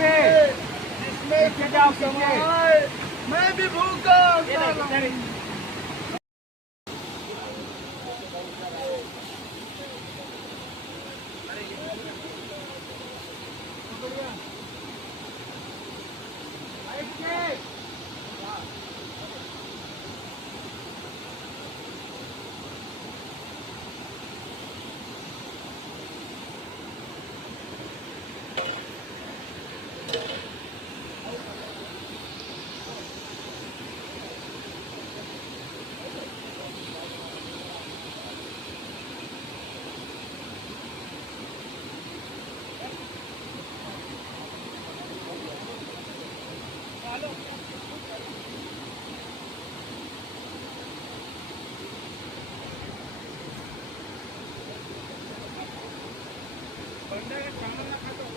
पे जिसमें पीछे जाओ, तुम पीछे। समाए, मैं भी भूखा ये था। देखो, इधर ही। बंदा का सामान ना खाता